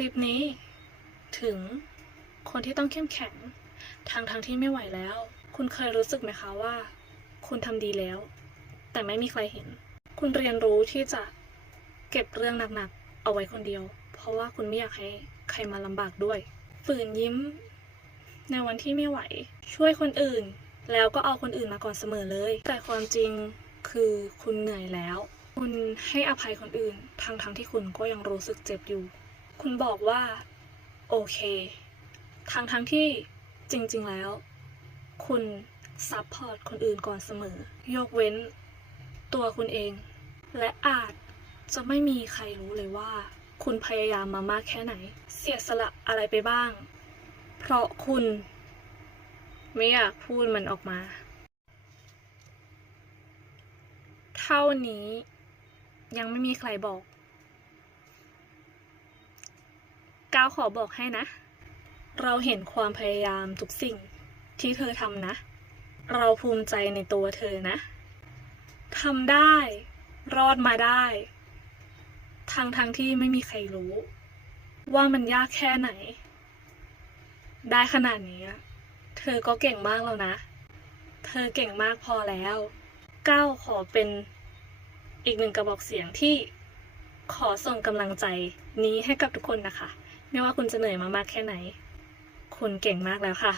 ลิปนี้ ถึงคนที่ต้องเข้มแข็งทางทางที่ไม่ไหวแล้ว คุณเคยรู้สึกไหมคะว่า คุณทำดีแล้ว แต่ไม่มีใครเห็น คุณเรียนรู้ที่จะเก็บเรื่องหนักๆ เอาไว้คนเดียว เพราะว่าคุณไม่อยากให้ใครมาลำบากด้วย ฝืนยิ้ม ในวันที่ไม่ไหว ช่วยคนอื่น แล้วก็เอาคนอื่นมาก่อนเสมอเลย แต่ความจริงคือคุณเหนื่อยแล้ว คุณให้อภัยคนอื่นทั้งทั้งที่คุณก็ยังรู้สึกเจ็บอยู่ คุณบอกว่า โอเคทั้งทั้งๆที่จริง ๆ แล้ว คุณซัพพอร์ตคนอื่นก่อนเสมอ ยกเว้น ตัวคุณเอง และอาจจะไม่มีใครรู้เลยว่า คุณพยายามมามากแค่ไหน เสียสละอะไรไปบ้าง เพราะคุณ ไม่อยากพูดมันออกมา เท่านี้ยังไม่มีใครบอก ก้าวขอบอกให้นะ เราเห็นความพยายามทุกสิ่งที่เธอทำนะ เราภูมิใจในตัวเธอนะทำได้ รอดมาได้ทั้งทั้งที่ไม่มีใครรู้ ว่ามันยากแค่ไหน ได้ขนาดนี้ เธอก็เก่งมากแล้วนะ เธอเก่งมากพอแล้วก้าวขอเป็นอีกหนึ่งกระบอกเสียงที่ขอส่งกำลังใจนี้ให้กับทุกคนนะคะ ไม่ว่าคุณจะเหนื่อยมามากแค่ไหน คุณเก่งมากแล้วค่ะ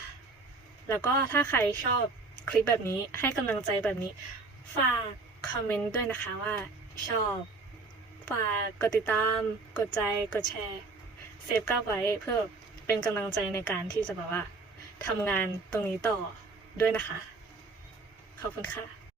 แล้วก็ถ้าใครชอบคลิปแบบนี้ให้กำลังใจแบบนี้ ฝากคอมเมนต์ด้วยนะคะว่าชอบ ฝากกดติดตาม กดใจ กดแชร์เซฟก้าไว้เพื่อเป็นกำลังใจในการที่จะแบบว่าทำงานตรงนี้ต่อด้วยนะคะ ขอบคุณค่ะ